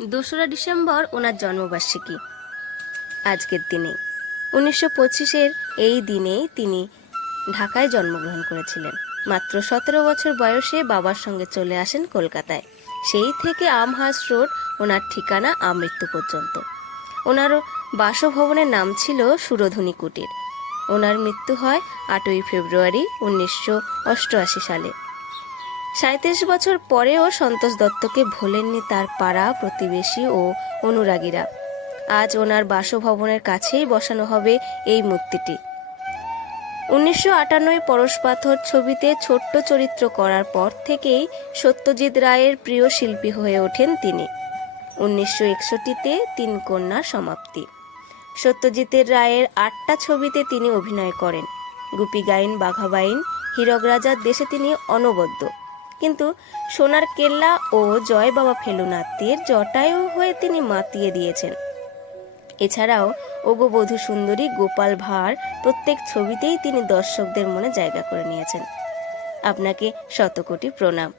2রা December ওনার জন্মবার্ষিকী। আজকের দিনে 1925-এর এই দিনেই তিনি ঢাকায় জন্মগ্রহণ করেছিলেন। মাত্র 17 বছর বয়সে বাবার সঙ্গে চলে আসেন কলকাতায়। সেই থেকে আমহার্স্ট রোড ওনার ঠিকানা আমৃত্যু পর্যন্ত। ওনার বাসভবনের নাম ছিল সুরধনী কুটির। ওনার মৃত্যু হয় 8ই ফেব্রুয়ারি 1988 সালে। 37 বছর পরেও সন্তোষ দত্তকে ভোলেননি তার পাড়া প্রতিবেশী ও অনুরাগীরা। আজ ওনার বাসভবনের কাছেই বসানো হবে এই মূর্তিটি। 1958 পরশপাথর ছবিতে ছোট্ট চরিত্র করার পর থেকেই সত্যজিৎ রায়ের প্রিয় শিল্পী হয়ে ওঠেন তিনি। 1961-তে 3 কন্যার সমাপ্তি। সত্যজিৎ রায়ের 8টা ছবিতে তিনি অভিনয় করেন। গুপি গাইন, বাঘা বাইন, হীরক রাজার দেশে তিনি অনবদ্য। কিন্তু সোনার কেল্লা ও জয় বাবা ফেলুনাথের জটায়ু হয়ে তিনি মাতিয়ে দিয়েছেন। এছাড়াও ওগো বধূ সুন্দরী, গোপাল ভাঁড় প্রত্যেক ছবিতেই তিনি দর্শকদের মনে জায়গা করে নিয়েছেন। আপনাকে শতকোটি প্রণাম।